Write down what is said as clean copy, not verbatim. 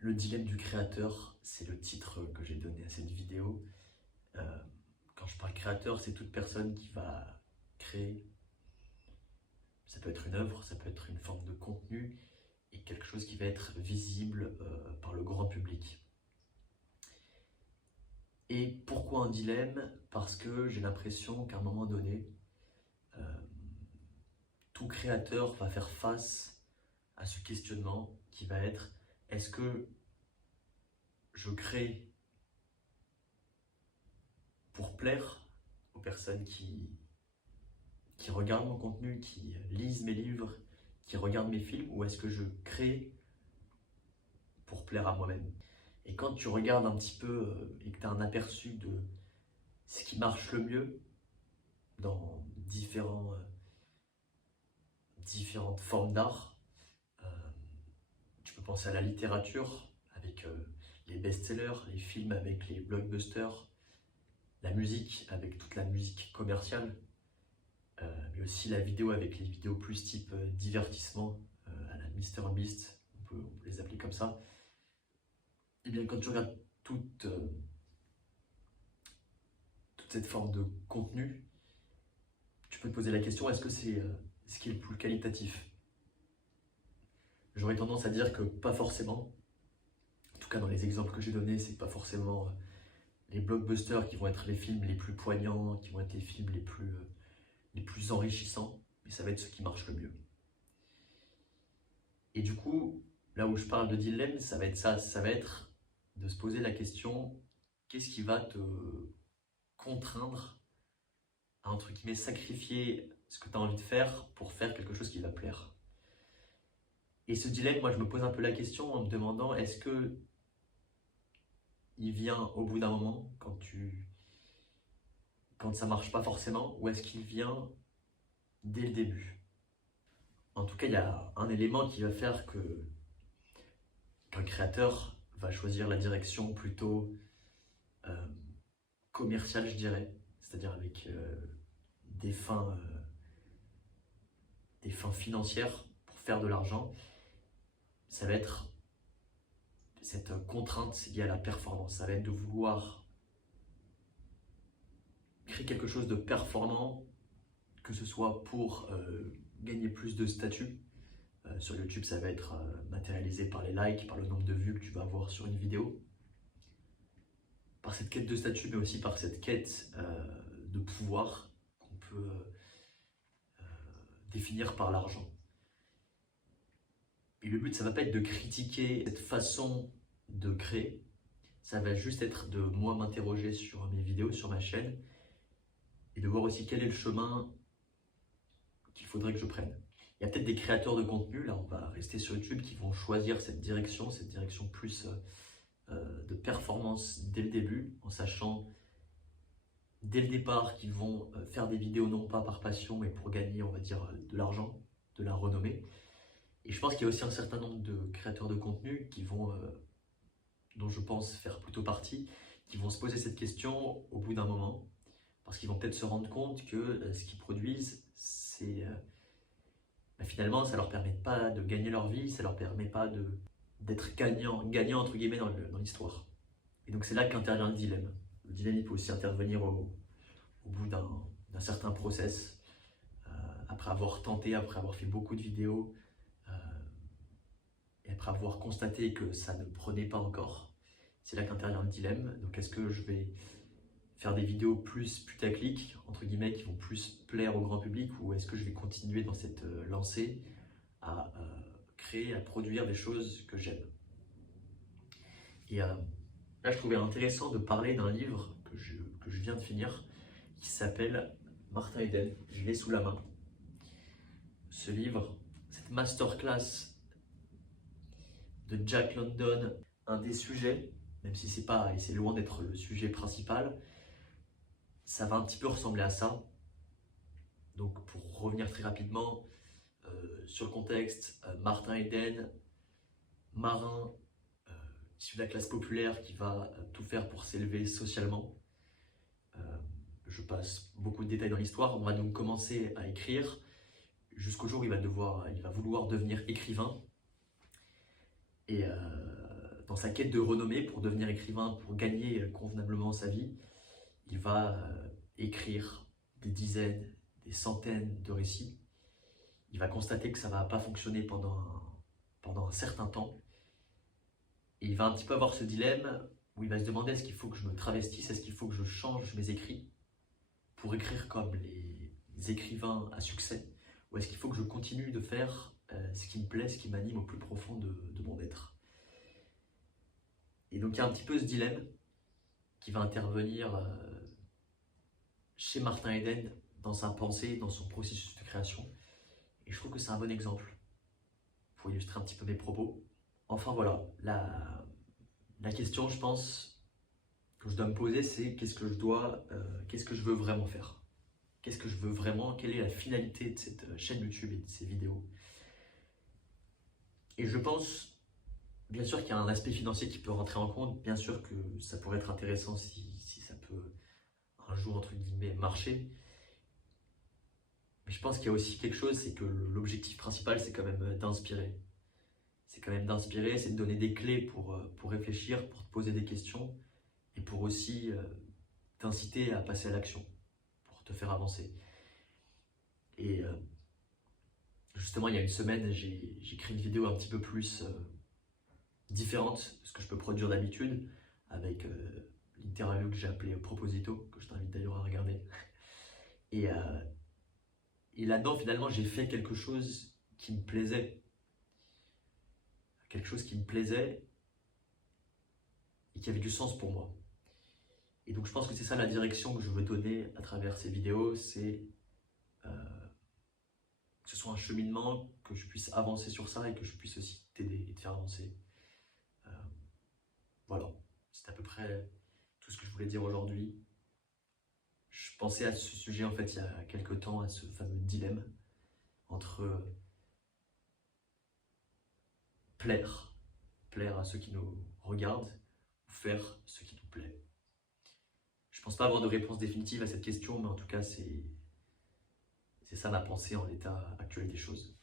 Le dilemme du créateur, c'est le titre que j'ai donné à cette vidéo. Euh, Quand je parle créateur, c'est toute personne qui va créer. Ça peut être une œuvre, ça peut être une forme de contenu et quelque chose qui va être visible par le grand public. Et pourquoi un dilemme? Parce que j'ai l'impression qu'à un moment donné, euh, tout créateur va faire face à ce questionnement qui va être: est-ce que je crée pour plaire aux personnes qui regardent mon contenu, qui lisent mes livres, qui regardent mes films, ou est-ce que je crée pour plaire à moi-même? Et quand tu regardes un petit peu et que tu as un aperçu de ce qui marche le mieux dans différentes formes d'art, euh, tu peux penser à la littérature avec les best-sellers, les films avec les blockbusters, la musique avec toute la musique commerciale, mais aussi la vidéo avec les vidéos plus type divertissement, à la MrBeast, on peut les appeler comme ça. Et bien quand tu regardes toute cette forme de contenu, tu peux te poser la question: est-ce que c'est ce qui est le plus qualitatif? J'aurais tendance à dire que pas forcément. En tout cas, dans les exemples que j'ai donnés, c'est pas forcément les blockbusters qui vont être les films les plus poignants, qui vont être les films les plus enrichissants, mais ça va être ce qui marche le mieux. Et du coup, là où je parle de dilemme, ça va être ça va être de se poser la question: qu'est-ce qui va te contraindre à, entre guillemets, sacrifier ce que tu as envie de faire pour faire quelque chose qui va plaire? Et ce dilemme, moi je me pose un peu la question en me demandant: est-ce que il vient au bout d'un moment quand ça marche pas forcément, ou est-ce qu'il vient dès le début? En tout cas, il y a un élément qui va faire qu'un créateur va choisir la direction plutôt euh, commerciale, je dirais, c'est-à-dire avec des fins, des fins financières pour faire de l'argent. Ça va être cette contrainte liée à la performance. Ça va être de vouloir créer quelque chose de performant, que ce soit pour gagner plus de statut. Sur YouTube, ça va être matérialisé par les likes, par le nombre de vues que tu vas avoir sur une vidéo, par cette quête de statut, mais aussi par cette quête de pouvoir qu'on peut définir par l'argent. Et le but, ça va pas être de critiquer cette façon de créer, ça va juste être de moi m'interroger sur mes vidéos, sur ma chaîne, et de voir aussi quel est le chemin qu'il faudrait que je prenne. Il y a peut-être des créateurs de contenu, là on va rester sur YouTube, qui vont choisir cette direction plus de performance dès le début, en sachant dès le départ qu'ils vont faire des vidéos non pas par passion, mais pour gagner, on va dire, de l'argent, de la renommée. Et je pense qu'il y a aussi un certain nombre de créateurs de contenu qui vont, dont je pense faire plutôt partie, qui vont se poser cette question au bout d'un moment, parce qu'ils vont peut-être se rendre compte que ce qu'ils produisent, finalement, ça leur permet pas de gagner leur vie, ça leur permet pas d'être gagnant entre guillemets dans l'histoire. Et donc c'est là qu'intervient le dilemme. Le dilemme, il peut aussi intervenir au bout d'un certain process, après avoir tenté, après avoir fait beaucoup de vidéos, et après avoir constaté que ça ne prenait pas encore. C'est là qu'intervient le dilemme. Donc est-ce que je vais faire des vidéos plus putaclic, entre guillemets, qui vont plus plaire au grand public, ou est-ce que je vais continuer dans cette lancée à créer, à produire des choses que j'aime? Et là, je trouvais intéressant de parler d'un livre que je viens de finir, qui s'appelle Martin Eden. Je l'ai sous la main. Ce livre, cette masterclass de Jack London, un des sujets, même si c'est loin d'être le sujet principal, ça va un petit peu ressembler à ça. Donc pour revenir très rapidement sur le contexte, Martin Eden, marin issu de la classe populaire qui va tout faire pour s'élever socialement. Je passe beaucoup de détails dans l'histoire. On va donc commencer à écrire jusqu'au jour où il va vouloir devenir écrivain. Et dans sa quête de renommée pour devenir écrivain, pour gagner convenablement sa vie, il va écrire des dizaines, des centaines de récits. Il va constater que ça ne va pas fonctionner pendant un certain temps. Et il va un petit peu avoir ce dilemme où il va se demander est-ce qu'il faut que je me travestisse, est-ce qu'il faut que je change mes écrits pour écrire comme les écrivains à succès, ou est-ce qu'il faut que je continue de faire ce qui me plaît, ce qui m'anime au plus profond de mon être. Et donc il y a un petit peu ce dilemme qui va intervenir chez Martin Eden dans sa pensée, dans son processus de création. Et je trouve que c'est un bon exemple pour illustrer un petit peu mes propos. Enfin voilà, la question, je pense, que je dois me poser, c'est qu'est-ce que je veux vraiment faire? Qu'est-ce que je veux vraiment? Quelle est la finalité de cette chaîne YouTube et de ces vidéos? Et je pense, bien sûr qu'il y a un aspect financier qui peut rentrer en compte, bien sûr que ça pourrait être intéressant si ça peut un jour, entre guillemets, marcher. Mais je pense qu'il y a aussi quelque chose, c'est que l'objectif principal, c'est quand même d'inspirer. C'est quand même d'inspirer, c'est de donner des clés pour réfléchir, pour te poser des questions et pour aussi t'inciter à passer à l'action, pour te faire avancer. Et justement, il y a une semaine, j'ai créé une vidéo un petit peu plus différente de ce que je peux produire d'habitude, avec l'interview que j'ai appelée Proposito, que je t'invite d'ailleurs à regarder. Et là-dedans, finalement, j'ai fait quelque chose qui me plaisait. Quelque chose qui me plaisait et qui avait du sens pour moi. Et donc je pense que c'est ça la direction que je veux donner à travers ces vidéos, c'est que ce soit un cheminement, que je puisse avancer sur ça et que je puisse aussi t'aider et te faire avancer. Voilà, c'est à peu près tout ce que je voulais dire aujourd'hui. Je pensais à ce sujet en fait il y a quelques temps, à ce fameux dilemme entre plaire à ceux qui nous regardent ou faire ce qui nous plaît. Je pense pas avoir de réponse définitive à cette question, mais en tout cas c'est ça ma pensée en l'état actuel des choses.